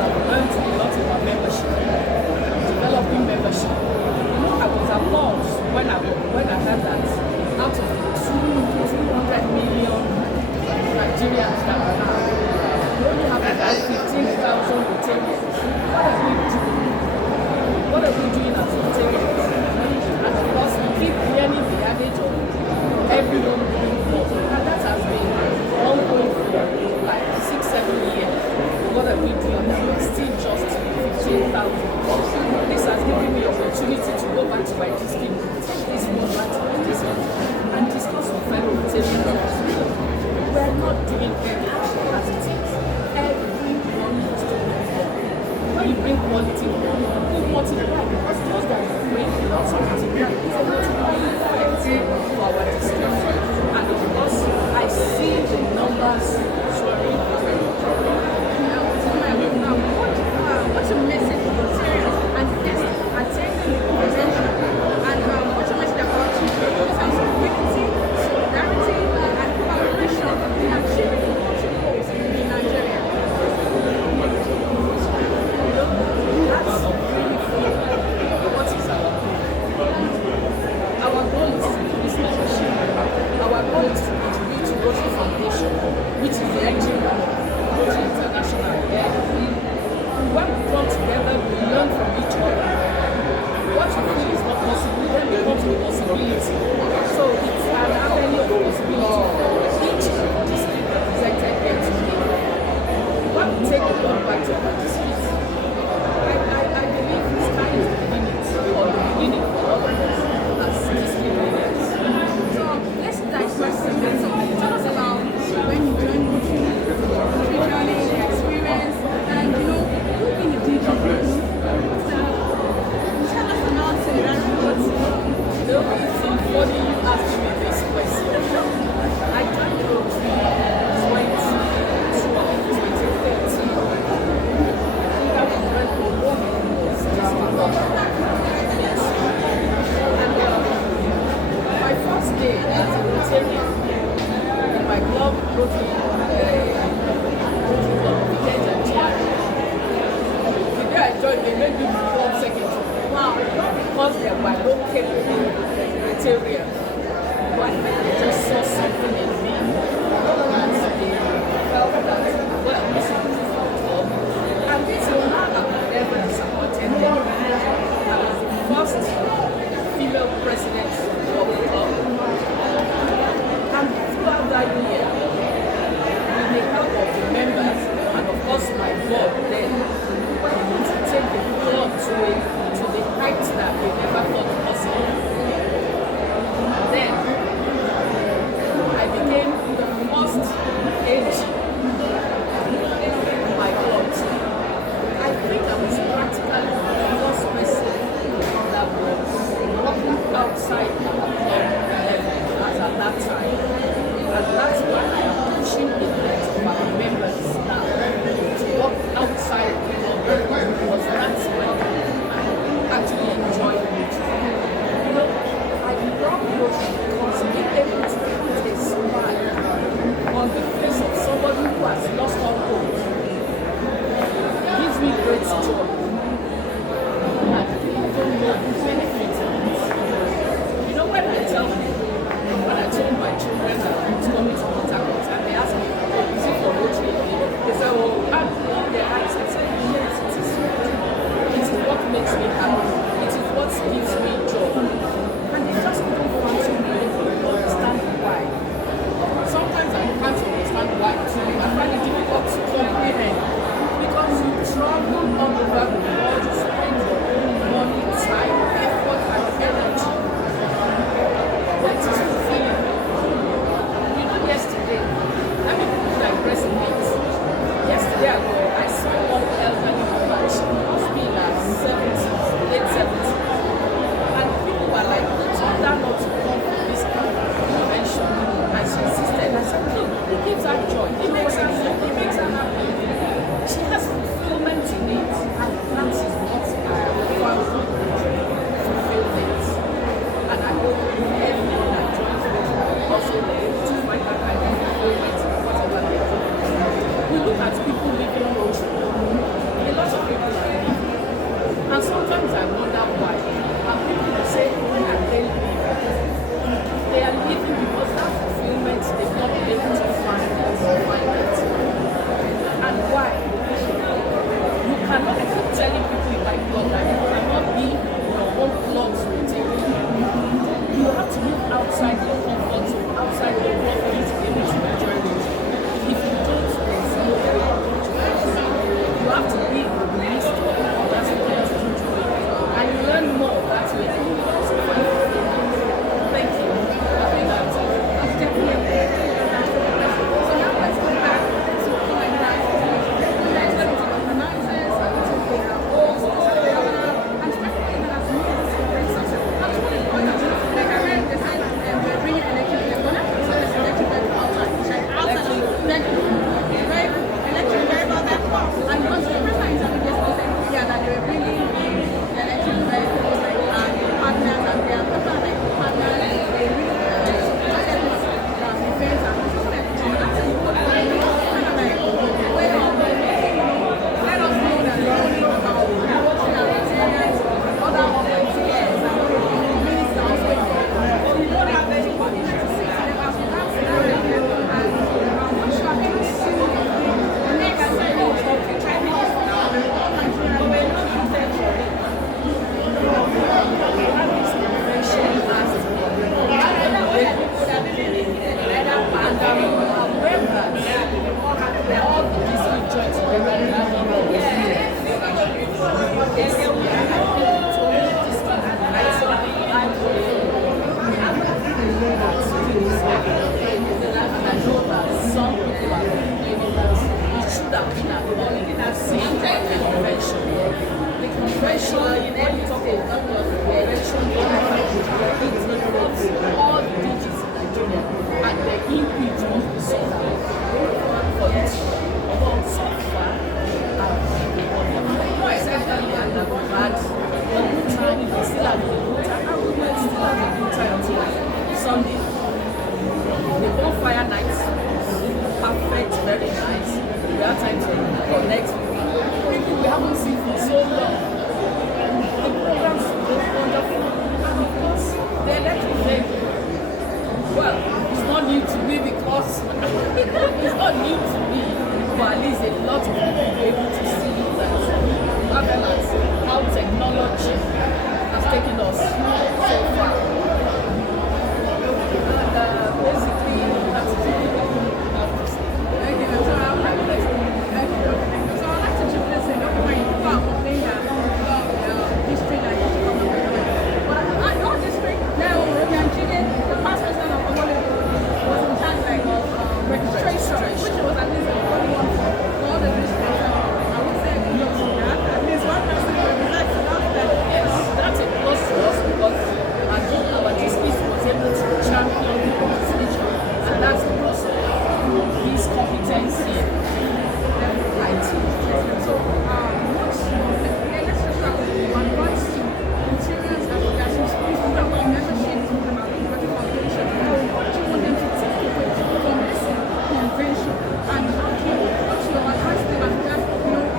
I've learned a lot about membership, developing membership. I was appalled when I heard that out of the 200 million Nigerians that are now, we only have about 15,000 Rotarians. What are we doing as Rotarians? And of course, we keep hearing the adage of everyone doing more. And that has been ongoing for like 6-7 years. What are we doing? We're still just 15,000. This has given me the opportunity to go back to my district, take this one back to my district, and discuss with fellow Rotarians. We're not doing everything as it is. Everyone is doing more. When you bring quality more, you multiply, because those that bring lots of multiply is a multiplying effect for our district. And of course, I see the numbers soaring. What's your message for Rotarians and guests attending the convention? And what's your message about unity, solidarity, and collaboration in achieving cultural goals in Nigeria? That's really cool. What is our goal? Our goal is to increase membership. Our goal is to contribute to Rotary Foundation, which is the engine of Rotary International. When we come together, we learn from each other. What you feel is not possible, then becomes a possibility. So it's an avenue of possibility for each district represented here today. When we take the world back to our district, I believe this time is the beginning, or the beginning for all of us as district leaders. So let's digress a bit. So tell us about when you joined Rotary journey, your experience, and who in the DGE Bakare. Tell us about it and what's It's so funny you asked me this question. I joined Rotary 2013. I was when Obama was just yes. And my first day as a Rotarian in my club, Rotary Club, the day I joined, they made me club secretary. Wow, not because they were no capable Rotarians, but they just saw something in me. And they felt that, well, this is the club. And this will not have ever disappointed them. I was the first female president of the club. And throughout that year, with the help of the members, and of course my board then, to take the club to the heights that we never thought possible. Then I became the first AG in my club. I think I was practically the first person that was walking outside our club as at that time. And that's why I am pushing the net of our members now to walk outside the club, because that's when I actually enjoy it. I love Rotary because being able to put a smile on the face of somebody who has lost all hope gives me great joy. And people don't know the benefits of it. When I tell people, when I told my children that I was coming to Port Harcourt and they asked me, oh, is it for Rotary? They said, oh, and all their eyes, I said, yes, it is. It is what makes me happy. It is what gives me joy. And they just don't want to understand why. Sometimes I can't understand why too. I find it difficult to comprehend. Because you travel all over the world, you spend your own money, time, effort, and energy. That is fulfilling. Yesterday, let me digress a bit. Yesterday I saw one elderly woman. She must be in her 70s, late 70s. And people were like, "You told her not to come for this convention." And she insisted. I said, "Look, it gives her joy. It makes her feel. It makes her happy. She has fulfillment in it, and that is what I found fulfillment." And I hope everyone that joins me also be able to find that kind of fulfillment in whatever they do. We look at people living Rotary. A that time to connect with people we haven't seen for so long. The programs were wonderful. And of course, the electric vehicle, well, it's not new to me because it's not new to me, but at least a lot of people were able to see that, marvelous how technology has taken us so far. And basically, that's it. Okay, so I would like to so I'd like to chip this in. Okay, when you are complaining about history that you come up with. But I know history. Now, the past president of Angola was in charge of registration, which was at least a good one for all the districts. I would say close to that. At least one person represents that. Yes, that's a plus to us because our district was able to champion the legislation, and that's because of his competency in IT. So, let's just start with advice to Rotarians and organizations who have a membership in the Rotary Convention. What do you want them to take away from this convention? And what's your advice to them as well?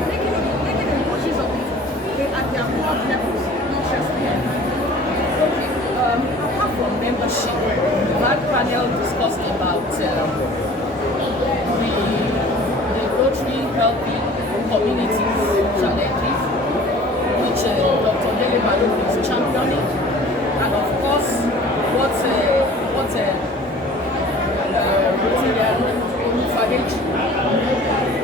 Making the pushes of it at their core levels, not just here. Okay, apart from membership, that panel discussed about the Rotary helping communities challenges, which Dr. Dele Malou is championing, and of course, what Rotarian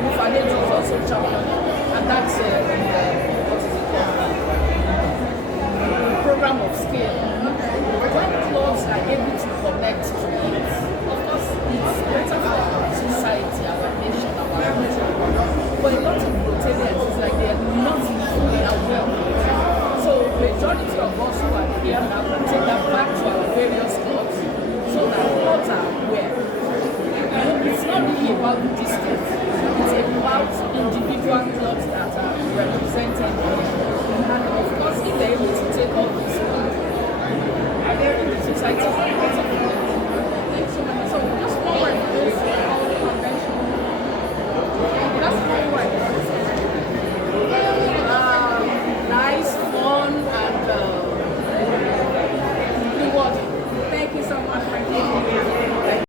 Bukola is also championing, and that's what is it called? Program of scale. When clubs are able to connect to it, of course, it's better for our society, our nation, our country. But a lot of Rotarians, it's like they're not fully aware of it. So, majority of us who are here now can take that back to our various clubs so that clubs are aware. It's not really about the distance, it's about individual clubs that are